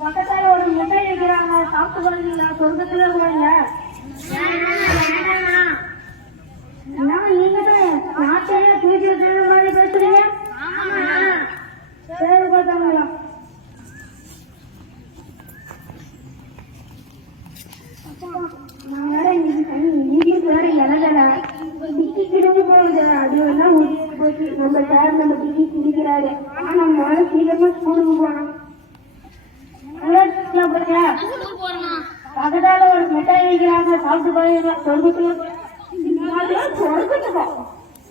பக்கத்தால ஒரு முட்டை வைக்கிறாங்க, சாப்பிட்டு போறீங்களா? சொர்க்கத்துல போறீங்க. நீங்க நாட்டையே தூக்கி வச்சுற மாதிரி பேசுறீங்க. சரி பார்த்தாங்களா? நான் வேற இங்கிலீஷ் வேற இறங்கல, டிக்கி கிடந்து போகுது. அது எல்லாம் போச்சு. நம்ம சார் நம்ம டிக்கி குடிக்கிறாரு. ஆனா நம்ம சீக்கிரமா ஸ்கூலுக்கு போனோம். பக்கத்தால ஒரு மிட்டாய் வைக்கிறாங்க, சாப்பிட்டு போறீங்க. சொர்க்கத்துல சொர்க்கத்துக்கா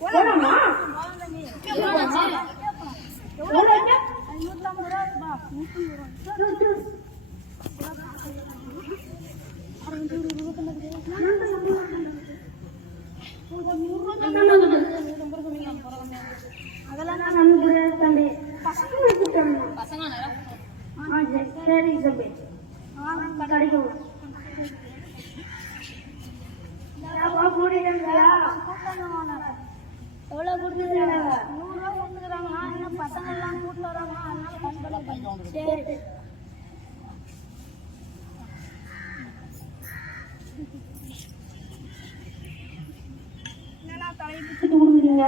போனோமா? அதெல்லாம் நம்புறேன் தம்பி. பசங்க சரி தம்பி கிடைக்கும். எவ்வளவு கொடுத்துருக்காங்க? 100 ரூபா கொடுத்துக்கிறாங்க. இன்னும் பசங்க எல்லாம் கூட்டிட்டு வராங்க. சரி கொடுக்குறீங்க.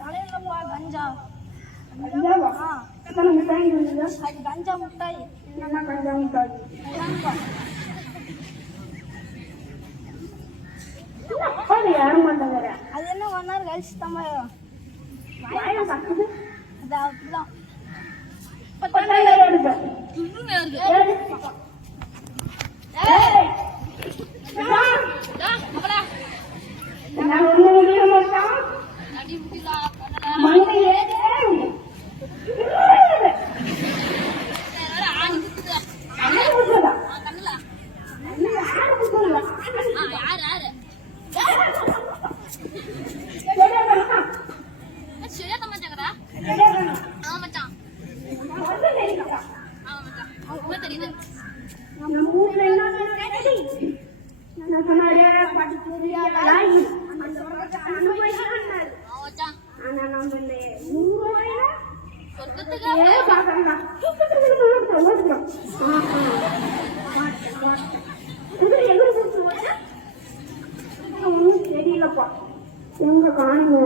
தலையிலப்பா கஞ்சா. கஞ்சாவா? எத்தனை மிட்டாய் கொடுக்குறீங்க? அது கஞ்சா மிட்டாய். என்னன்னா கஞ்சா மிட்டாய்? யாரும் மாட்டாங்க. அது என்ன 1 hour கழிச்சு தான் அது அப்படிதான். தெரியலப்பா எங்க காணுங்க.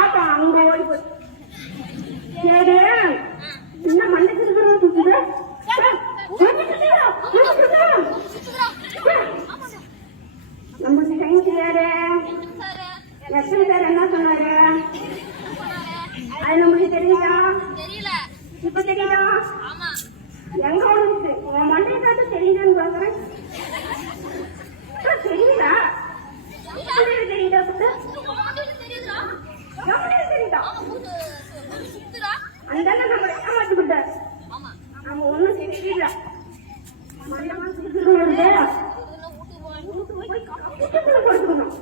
ஆப்பா அங்க ஓடி போய் சரி என்ன மண்ணுக்கு நம்ம சயின்ஸ் யாரு லட்சுமி சார் என்ன சொன்னாரு? அது நமக்கு தெரியுதா? இப்ப தெரியுதா? எங்க ஓடுச்சு உன் மண்டையை காட்டு தெரியுதான்னு பாக்குறேன். தெரியுதா? தெரியுதா? தெரியுதா? அந்த நம்ம ஏமாத்தி விட்டார். நம்ம ஒண்ணும் தெரியல. கொடுத்துக்கணும்.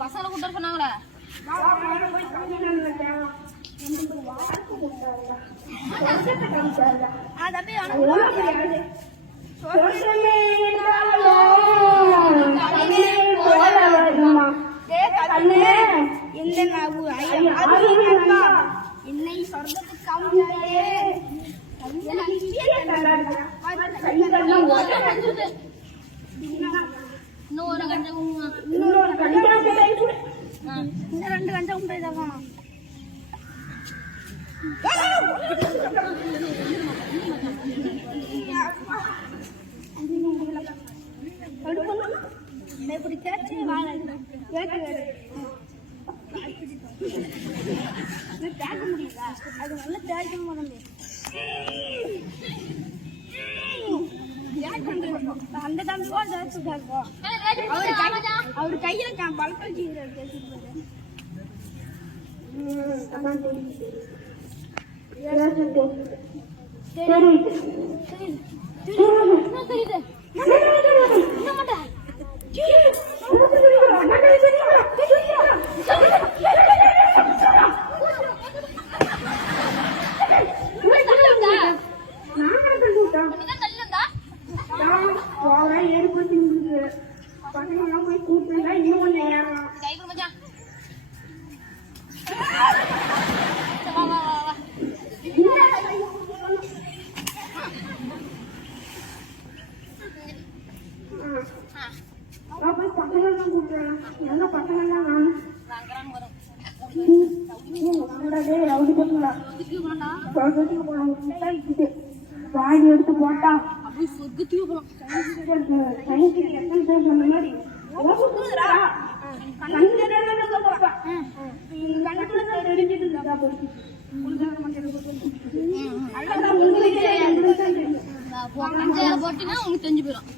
பசங்களை கூட்டு சொன்னாங்களே என்னை சொர்க்கத்துக்கு இன்னொரு கண்டை இன்னும் 2 கண்டை உண்டாயிருக்காங்க. இப்படி கேட்டு கேட்க முடியல. அது நல்லா தேய்க்க முடியும். அந்த தம்பி அவரு கையில பழக்கம் பசங்கெல்லாம் போய் கூப்பிட்டு இன்னும் கொஞ்சம் ஏறலாம். போய் பசங்கெல்லாம் கூப்பிடுறேன். எங்க பசங்கெல்லாம் நானும் வாடி எடுத்து போட்டா சொன்ன மாதிரி போட்டீங்கன்னா உங்களுக்கு தெரிஞ்சு போயிடும்.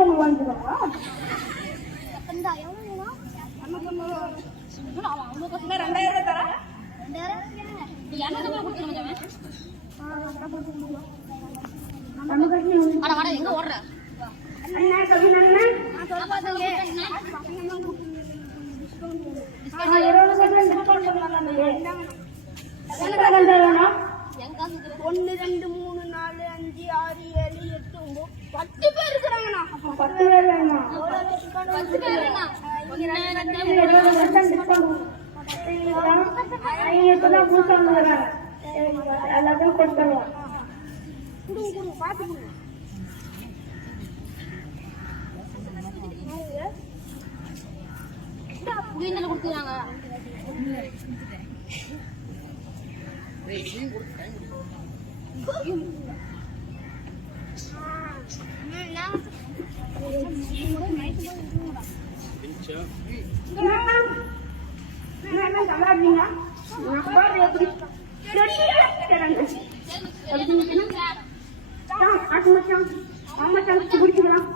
உங்களுக்கு வாங்கிக்கிறோம். எங்க ஓடுற ஒன்னு 2 3 4 5 6 7 8 9 10 பேர் இருக்கிறாங்கண்ணா. 10 பேர் வேணும். எல்லாத்தையும் கொடுத்துருவோம். பார்த்து கொடுத்துறாங்க. குடிச்சுக்கலாம்.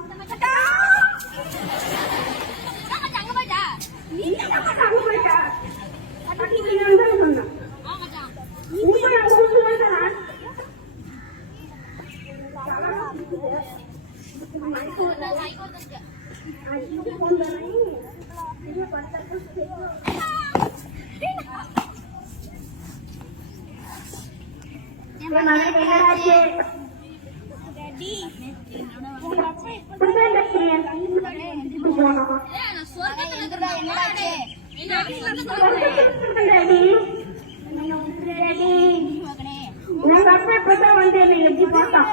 வந்து எப்படி பார்த்தான்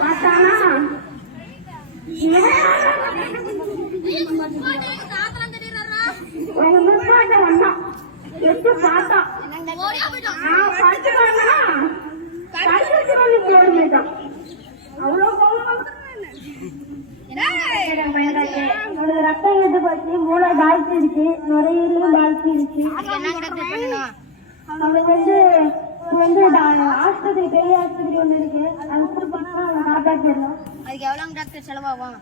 பார்த்தானா உங்க முப்பாட்ட வந்தான் எப்படி பார்த்தான் போயிட்டான். அவ்வளோ ரத்தம் எது பற்றி மூளை பாதிச்சிருச்சு, நுரையீரலும் பாதிச்சிருச்சு. அவனுக்கு வந்து ஆஸ்பத்திரி பெரிய ஆஸ்பத்திரி ஒண்ணு இருக்கு, அது கொடுப்பாங்க காப்பாற்றிடலாம். அதுக்கு எவ்வளவு டாக்டர் செலவாகும்?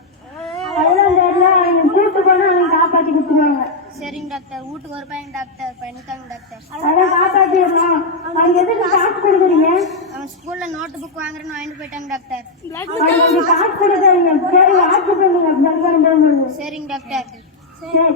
அதெல்லாம் தெரியல, அவங்க கூட்டு போனா அவங்க காப்பாற்றி கொடுத்துருவாங்க. சரிங்க டாக்டர். வீட்டுக்கு ஒரு பையன் டாக்டர், பையனுக்காங்க டாக்டர். அதான் காப்பாற்றிடலாம். அவங்க எதுக்கு காசு கொடுக்குறீங்க? அவன் ஸ்கூல்ல நோட்டு புக் வாங்குறேன்னு வாங்கிட்டு போயிட்டாங்க டாக்டர். அவங்க காசு கொடுக்குறீங்க. சரி ஆட்சி பண்ணுங்க. சரிங்க டாக்டர். சரி